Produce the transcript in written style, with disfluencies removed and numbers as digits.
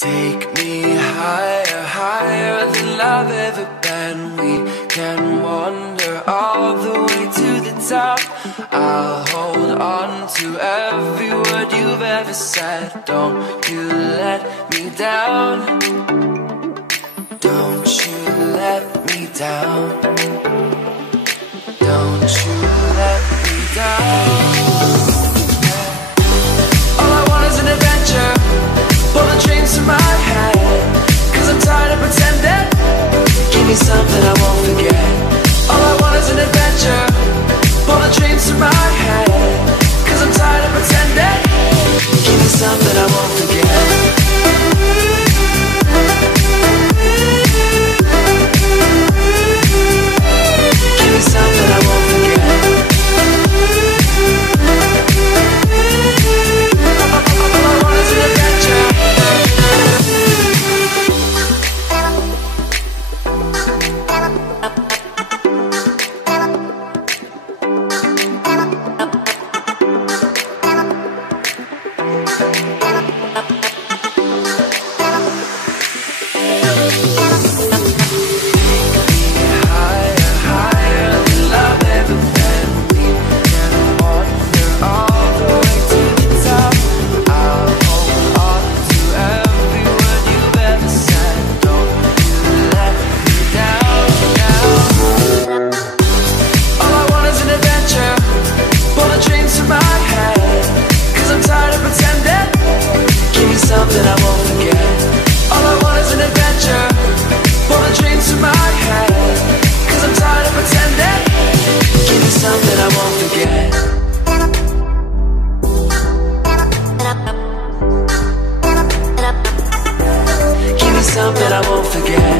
Take me higher, higher than I've ever been. We can wander all the way to the top. I'll hold on to every word you've ever said. Don't you let me down. Don't you let me down. Don't you let me down. All I want is an adventure. Pull the dreams to my head, 'cause I'm tired of pretending. Give me something I won't forget. All I want is an adventure. Pull the dreams to my head, 'cause I'm tired of pretending. Give me something I won't forget. Give me something I won't forget. All I want is an adventure. Something I won't forget.